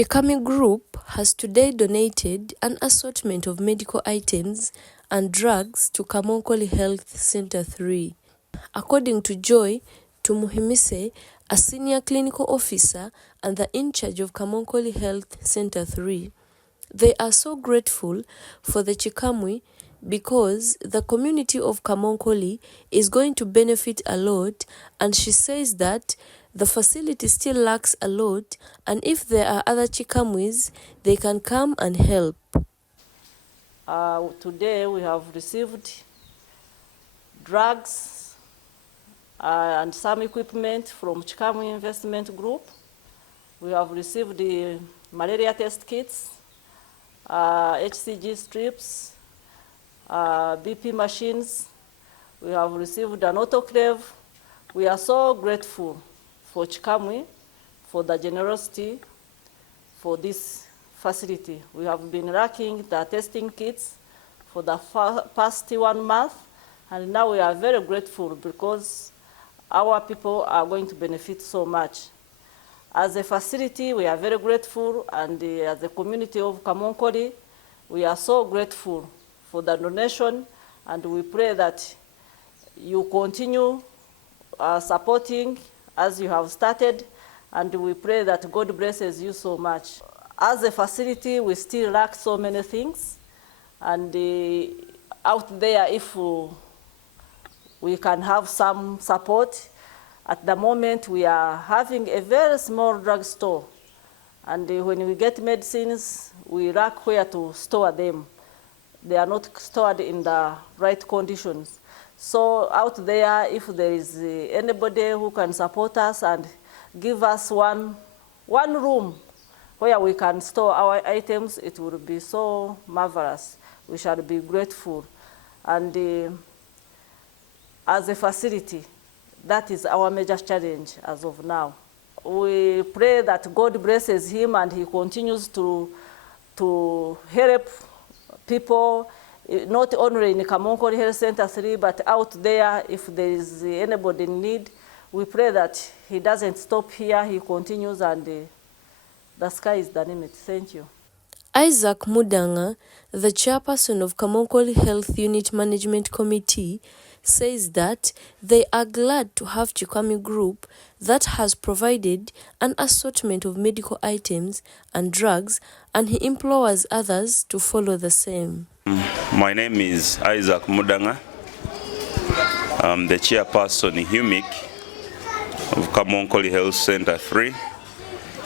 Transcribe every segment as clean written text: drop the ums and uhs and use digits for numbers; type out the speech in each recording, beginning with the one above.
Kikamwi Group has today donated an assortment of medical items and drugs to Kamonkoli Health Center 3. According to Joy Tumuhimise, a senior clinical officer and the in charge of Kamonkoli Health Center 3, they are so grateful for the Kikamwi because the community of Kamonkoli is going to benefit a lot, and she says that the facility still lacks a lot, and if there are other Kikamwis, they can come and help. Today we have received drugs and some equipment from Kikamwi Investment Group. We have received the malaria test kits, HCG strips, BP machines. We have received an autoclave. We are so grateful for Kikamwi, for the generosity for this facility. We have been lacking the testing kits for the past 1 month, and now we are very grateful because our people are going to benefit so much. As a facility, we are very grateful, and as a community of Kamonkoli, we are so grateful for the donation, and we pray that you continue supporting as you have started, and we pray that God blesses you so much. As a facility, we still lack so many things, and out there, if we can have some support. At the moment, we are having a very small drugstore, and when we get medicines, we lack where to store them. They are not stored in the right conditions. So out there, if there is anybody who can support us and give us one room where we can store our items, it will be so marvelous. We shall be grateful. And as a facility, that is our major challenge as of now. We pray that God blesses him and he continues to help people, not only in Kamonkoli Health Center 3, but out there, if there is anybody in need. We pray that he doesn't stop here, he continues, and the sky is the limit. Thank you. Isaac Mudanga, the chairperson of Kamonkoli Health Unit Management Committee, says that they are glad to have Kikamwi Group that has provided an assortment of medical items and drugs, and he implores others to follow the same. My name is Isaac Mudanga. I'm the chairperson HUMIC of Kamonkoli Health Center 3.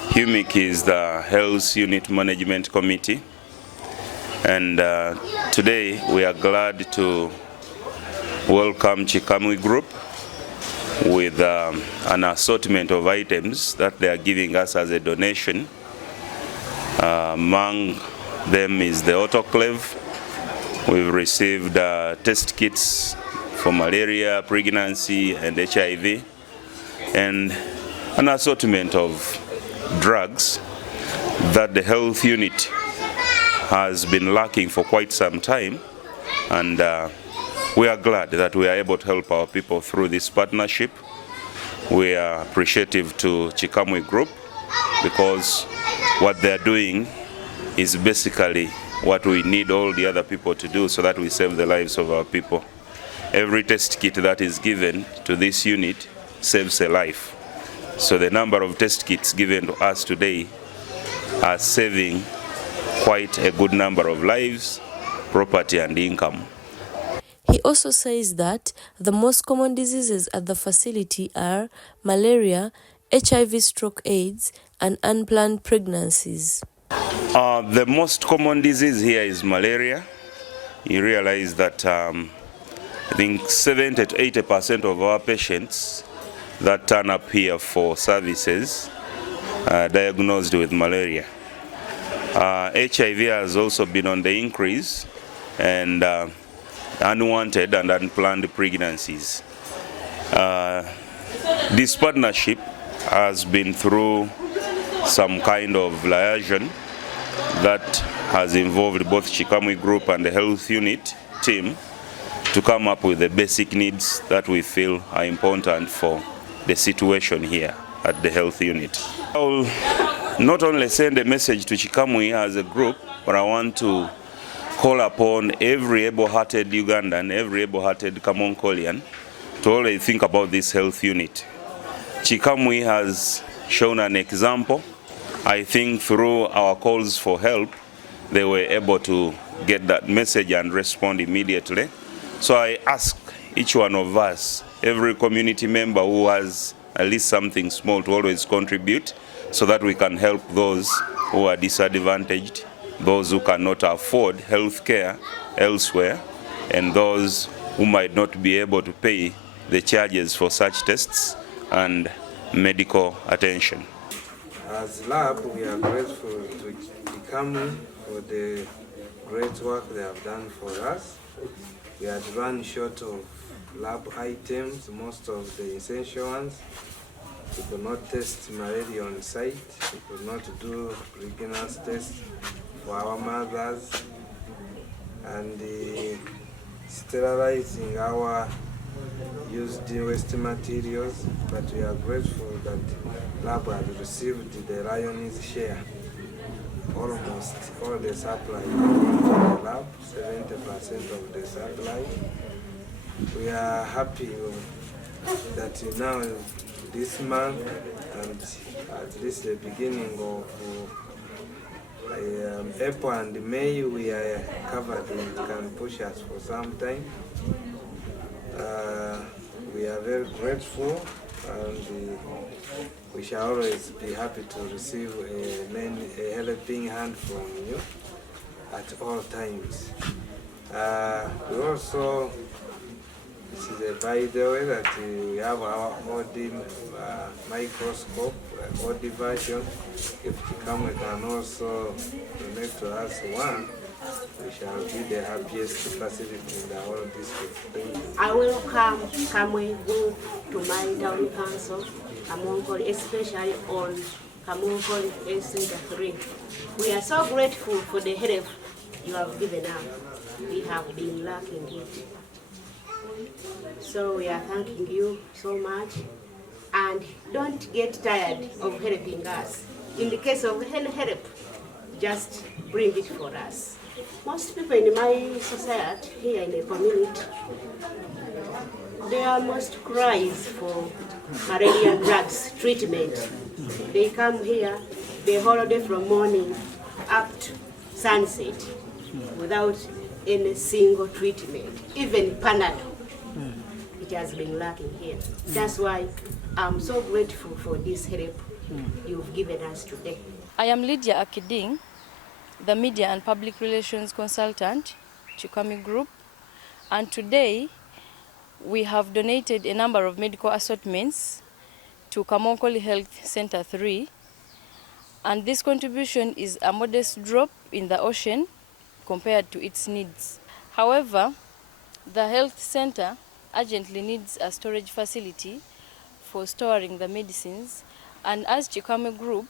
HUMIC is the Health Unit Management Committee, and today we are glad to welcome Kikamwi Group with an assortment of items that they are giving us as a donation. Among them is the autoclave. We've received test kits for malaria, pregnancy, and HIV, and an assortment of drugs that the health unit has been lacking for quite some time, and we are glad that we are able to help our people through this partnership. We are appreciative to Kikamwi Group because what they are doing is basically what we need all the other people to do so that we save the lives of our people. Every test kit that is given to this unit saves a life. So the number of test kits given to us today are saving quite a good number of lives, property, and income. He also says that the most common diseases at the facility are malaria, HIV, stroke, AIDS, and unplanned pregnancies. The most common disease here is malaria. You realize that I think 70 to 80% of our patients that turn up here for services are diagnosed with malaria. HIV has also been on the increase, and unwanted and unplanned pregnancies. This partnership has been through some kind of liaison that has involved both Kikamwi Group and the health unit team to come up with the basic needs that we feel are important for the situation here at the health unit. I'll not only send a message to Kikamwi as a group, but I want to call upon every able-hearted Ugandan, every able-hearted Kamonkolian to always think about this health unit. Kikamwi has shown an example. I think through our calls for help, they were able to get that message and respond immediately. So I ask each one of us, every community member who has at least something small, to always contribute so that we can help those who are disadvantaged, those who cannot afford health care elsewhere, and those who might not be able to pay the charges for such tests and medical attention. As lab, we are grateful to Kikamwi for the great work they have done for us. We had run short of lab items, most of the essential ones. We could not test malaria on site. We could not do pregnancy tests for our mothers, and sterilizing our used waste materials. But we are grateful that lab has received the lion's share. Almost all the supply from the lab, 70% of the supply. We are happy that now this month and at least the beginning of April and May, we are covered. It can push us for some time. We are very grateful, and we shall always be happy to receive a helping hand from you at all times. We also, this is by the way that we have our OD microscope, OD version. If Kikamwi can also donate to us one, we shall be the happiest facility in the whole district. Thank you. I welcome Kikamwi Group to my town council, Kamonkoli, especially on Kamonkoli Center 3. We are so grateful for the help you have given us. We have been lacking it. So we are thanking you so much, and don't get tired of helping us. In the case of help, just bring it for us. Most people in my society, here in the community, they almost cries for malaria drugs treatment. They come here the whole day from morning up to sunset without any single treatment, even Panadol. It has been lacking here. That's why I'm so grateful for this help you've given us today. I am Lydia Akiding, the Media and Public Relations Consultant, Kikamwi Group, and today we have donated a number of medical assortments to Kamonkoli Health Center 3, and this contribution is a modest drop in the ocean compared to its needs. However, the health center urgently needs a storage facility for storing the medicines, and as Kikamwi Group,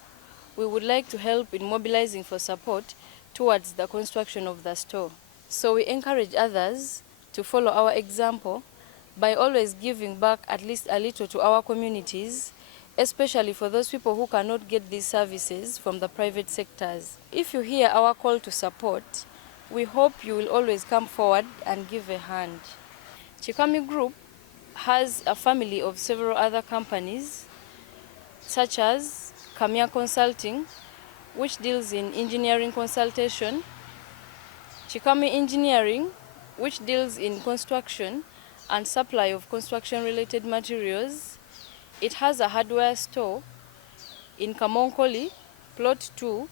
we would like to help in mobilizing for support towards the construction of the store. So we encourage others to follow our example by always giving back at least a little to our communities, especially for those people who cannot get these services from the private sectors. If you hear our call to support, we hope you will always come forward and give a hand. Kikamwi Group has a family of several other companies, such as Kamia Consulting, which deals in engineering consultation, Kikamwi Engineering, which deals in construction and supply of construction-related materials. It has a hardware store in Kamonkoli, Plot 2,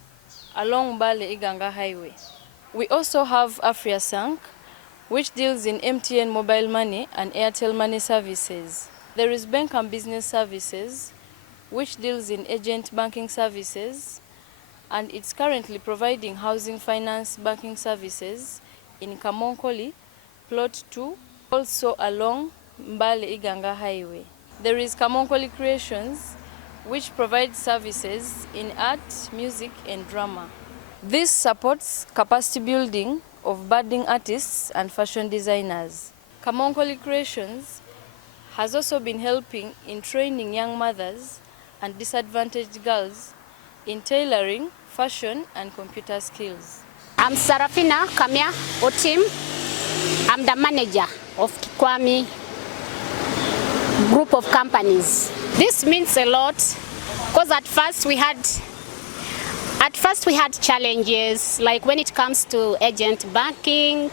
along Mbale Iganga Highway. We also have AfriaSank, which deals in MTN mobile money and Airtel money services. There is Bank and Business Services, which deals in agent banking services, and it's currently providing housing finance banking services in Kamonkoli, Plot 2, also along Mbale Iganga Highway. There is Kamonkoli Creations, which provides services in art, music, and drama. This supports capacity building of budding artists and fashion designers. Kamonkoli Creations has also been helping in training young mothers and disadvantaged girls in tailoring, fashion, and computer skills. I'm Sarafina Kamia Otim. I'm the manager of Kikamwi group of companies. This means a lot because at first we had challenges, like when it comes to agent banking.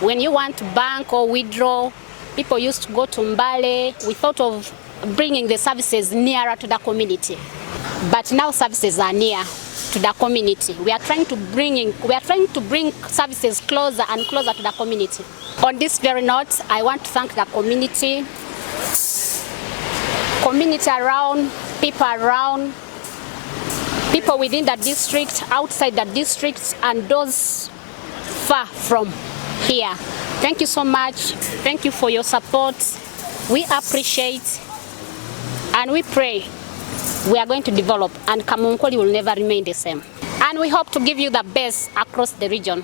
When you want to bank or withdraw, people used to go to Mbale. We thought of bringing the services nearer to the community, but now services are near to the community. We are trying to bring services closer and closer to the community. On this very note, I want to thank the community around, people within the district, outside the district, and those far from here. Thank you so much. Thank you for your support. We appreciate and we pray we are going to develop, and Kamonkoli will never remain the same. And we hope to give you the best across the region.